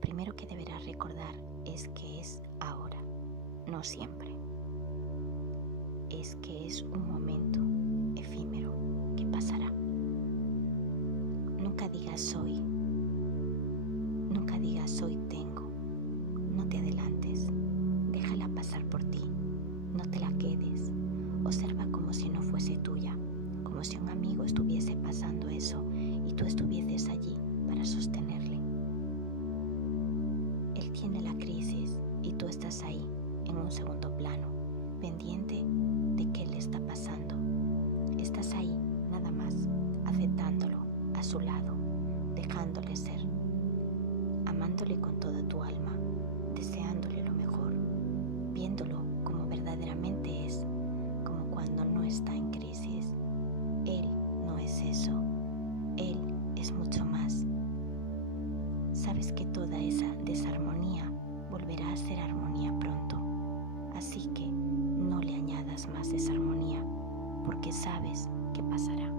primero que deberás recordar es que es ahora, no siempre. Es que es un momento efímero que pasará. Nunca digas hoy, nunca digas hoy tengo. No te adelantes, déjala pasar por ti, no te la quedes. Observa como si no fuese tuya, como si un amigo estuviese pasando eso y tú estuvieses allí para sostenerle. Él tiene la crisis y tú estás ahí, en un segundo plano, pendiente de qué le está pasando. Estás ahí, nada más, aceptándolo, a su lado, dejándole ser, amándole con toda tu alma, deseándole lo mejor, viéndolo como verdaderamente es, como cuando no está en crisis. Él no es eso, él es mucho más. Sabes que toda esa desarmonía volverá a ser armonía pronto, así que no le añadas más desarmonía, porque sabes que pasará.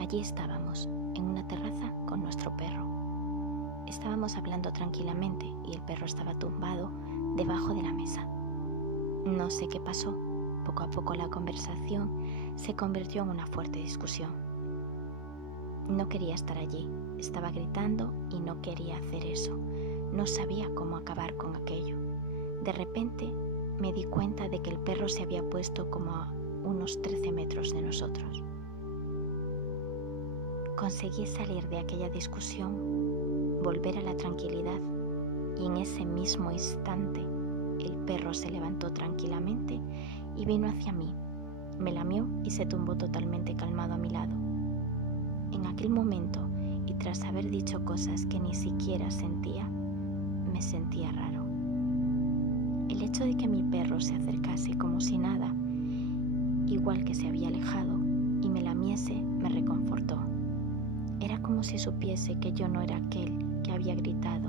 Allí estábamos, en una terraza con nuestro perro. Estábamos hablando tranquilamente y el perro estaba tumbado debajo de la mesa. No sé qué pasó. Poco a poco la conversación se convirtió en una fuerte discusión. No quería estar allí, estaba gritando y no quería hacer eso. No sabía cómo acabar con aquello. De repente me di cuenta de que el perro se había puesto como a unos 13 metros de nosotros. Conseguí salir de aquella discusión, volver a la tranquilidad y en ese mismo instante el perro se levantó tranquilamente y vino hacia mí. Me lamió y se tumbó totalmente calmado a mi lado. En aquel momento, y tras haber dicho cosas que ni siquiera sentía, me sentía raro. El hecho de que mi perro se acercase como si nada, igual que se había alejado, y me lamiese, me reconfortó. Era como si supiese que yo no era aquel que había gritado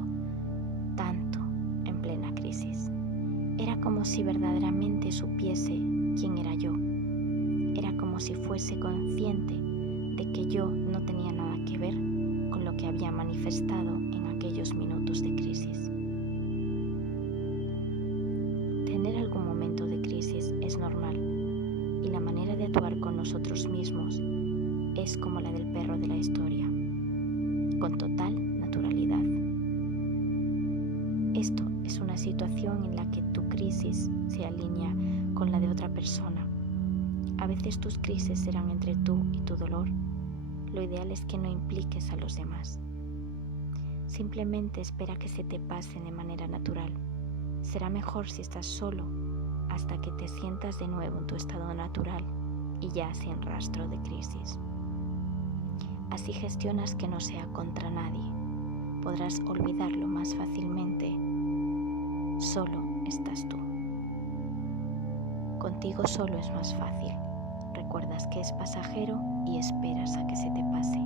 tanto en plena crisis. Era como si verdaderamente supiese quién era yo. Era como si fuese consciente de que yo no tenía nada que ver con lo que había manifestado en aquellos minutos de crisis. Tener algún momento de crisis es normal y la manera de actuar con nosotros mismos es como la del perro de la historia, con total naturalidad. Esto es una situación en la que tu crisis se alinea con la de otra persona. A veces tus crisis serán entre tú y tu dolor. Lo ideal es que no impliques a los demás. Simplemente espera que se te pasen de manera natural. Será mejor si estás solo hasta que te sientas de nuevo en tu estado natural y ya sin rastro de crisis. Así gestionas que no sea contra nadie. Podrás olvidarlo más fácilmente. Solo estás tú. Contigo solo es más fácil. Recuerdas que es pasajero y esperas a que se te pase.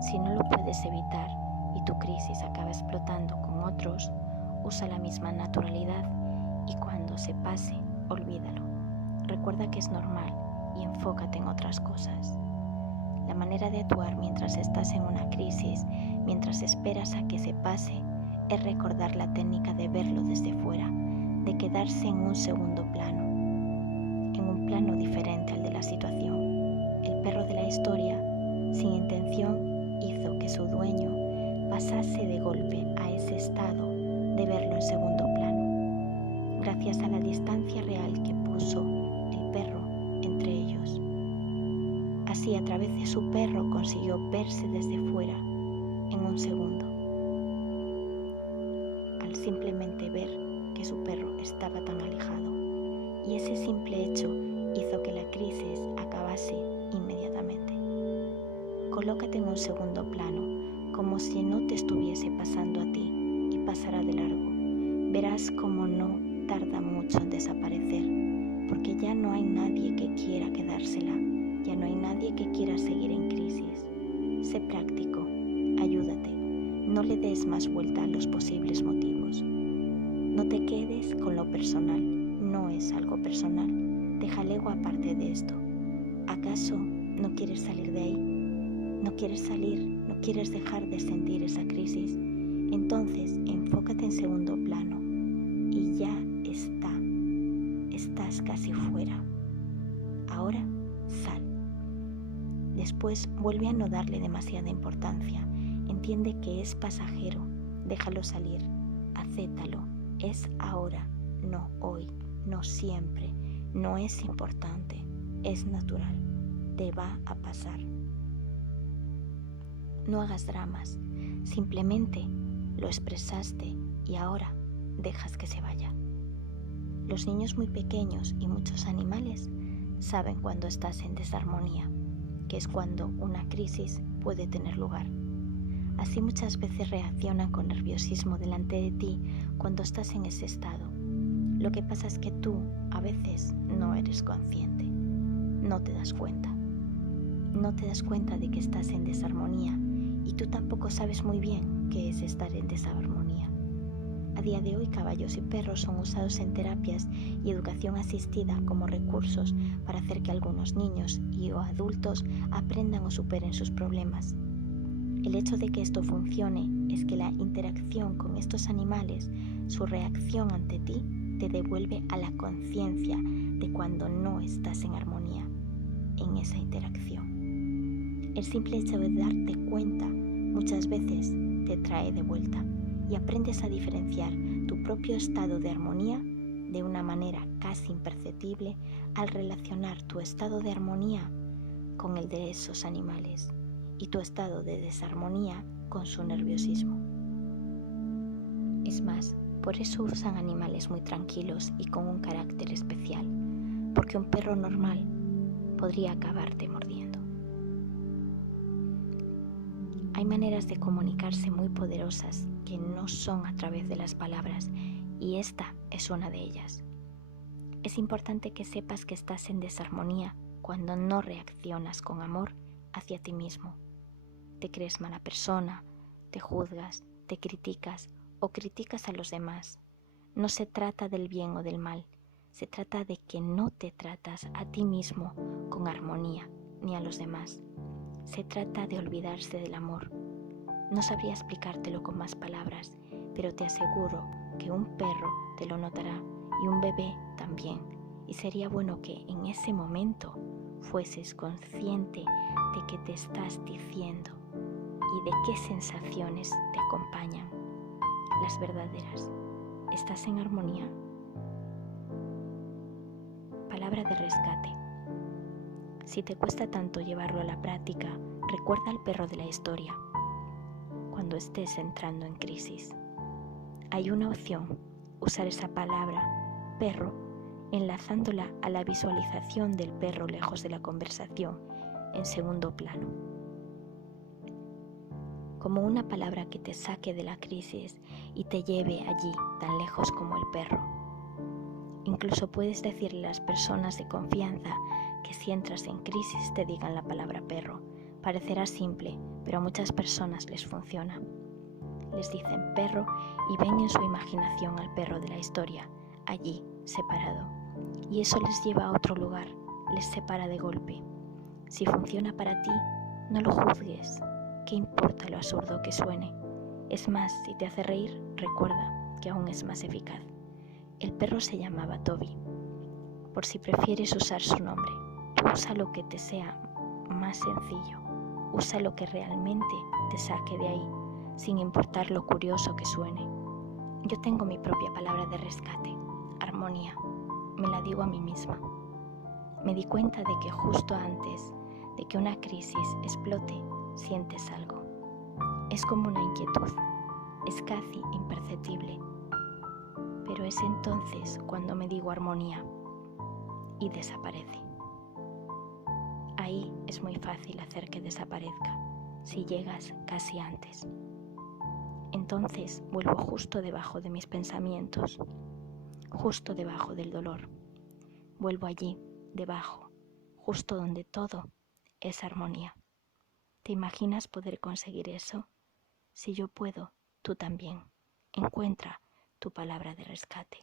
Si no lo puedes evitar y tu crisis acaba explotando con otros, usa la misma naturalidad y cuando se pase, olvídalo. Recuerda que es normal y enfócate en otras cosas. La manera de actuar mientras estás en una crisis, mientras esperas a que se pase, es recordar la técnica de verlo desde fuera, de quedarse en un segundo plano, en un plano diferente al de la situación. El perro de la historia, sin intención, hizo que su dueño pasase de golpe a ese estado de verlo en segundo plano, gracias a la distancia real que puso el perro entre ellos. Así, a través de su perro, consiguió verse desde fuera en un segundo, al simplemente ver que su perro estaba tan alejado. Y ese simple hecho hizo que la crisis acabase inmediatamente. Colócate en un segundo plano, como si no te estuviese pasando a ti y pasará de largo. Verás cómo no tarda mucho en desaparecer, porque ya no hay nadie que quiera quedársela, ya no hay nadie que quiera seguir en crisis. Sé práctico, ayúdate, no le des más vuelta a los posibles motivos. No te quedes con lo personal, no es algo personal, deja el ego aparte de esto. ¿Acaso no quieres salir de ahí? ¿No quieres salir? ¿No quieres dejar de sentir esa crisis, entonces enfócate en segundo plano y ya estás casi fuera. Ahora sal. Después vuelve a no darle demasiada importancia. Entiende que es pasajero. Déjalo salir. Acéptalo. Es ahora, no hoy, no siempre. No es importante. Es natural. Te va a pasar. No hagas dramas. Simplemente lo expresaste y ahora dejas que se vaya. Los niños muy pequeños y muchos animales saben cuando estás en desarmonía, que es cuando una crisis puede tener lugar. Así muchas veces reaccionan con nerviosismo delante de ti cuando estás en ese estado. Lo que pasa es que tú a veces no eres consciente, no te das cuenta. No te das cuenta de que estás en desarmonía y tú tampoco sabes muy bien qué es estar en desarmonía. A día de hoy, caballos y perros son usados en terapias y educación asistida como recursos para hacer que algunos niños y o adultos aprendan o superen sus problemas. El hecho de que esto funcione es que la interacción con estos animales, su reacción ante ti, te devuelve a la conciencia de cuando no estás en armonía en esa interacción. El simple hecho de darte cuenta muchas veces te trae de vuelta y aprendes a diferenciar tu propio estado de armonía de una manera casi imperceptible al relacionar tu estado de armonía con el de esos animales y tu estado de desarmonía con su nerviosismo. Es más, por eso usan animales muy tranquilos y con un carácter especial, porque un perro normal podría acabarte mordiendo. Hay maneras de comunicarse muy poderosas que no son a través de las palabras y esta es una de ellas. Es importante que sepas que estás en desarmonía cuando no reaccionas con amor hacia ti mismo. Te crees mala persona, te juzgas, te criticas o criticas a los demás. No se trata del bien o del mal, se trata de que no te tratas a ti mismo con armonía ni a los demás. Se trata de olvidarse del amor. No sabría explicártelo con más palabras, pero te aseguro que un perro te lo notará y un bebé también. Y sería bueno que en ese momento fueses consciente de qué te estás diciendo y de qué sensaciones te acompañan, las verdaderas. ¿Estás en armonía? Palabra de rescate. Si te cuesta tanto llevarlo a la práctica, recuerda al perro de la historia cuando estés entrando en crisis. Hay una opción, usar esa palabra, perro, enlazándola a la visualización del perro lejos de la conversación, en segundo plano. Como una palabra que te saque de la crisis y te lleve allí tan lejos como el perro. Incluso puedes decirle a las personas de confianza que si entras en crisis te digan la palabra perro. Parecerá simple, pero a muchas personas les funciona. Les dicen perro y ven en su imaginación al perro de la historia, allí, separado. Y eso les lleva a otro lugar, les separa de golpe. Si funciona para ti, no lo juzgues. ¿Qué importa lo absurdo que suene? Es más, si te hace reír, recuerda que aún es más eficaz. El perro se llamaba Toby. Por si prefieres usar su nombre, tú usa lo que te sea más sencillo. Usa lo que realmente te saque de ahí, sin importar lo curioso que suene. Yo tengo mi propia palabra de rescate, armonía. Me la digo a mí misma. Me di cuenta de que justo antes de que una crisis explote, sientes algo. Es como una inquietud, es casi imperceptible. Pero es entonces cuando me digo armonía y desaparece. Ahí es muy fácil hacer que desaparezca, si llegas casi antes. Entonces vuelvo justo debajo de mis pensamientos, justo debajo del dolor. Vuelvo allí, debajo, justo donde todo es armonía. ¿Te imaginas poder conseguir eso? Si yo puedo, tú también. Encuentra tu palabra de rescate.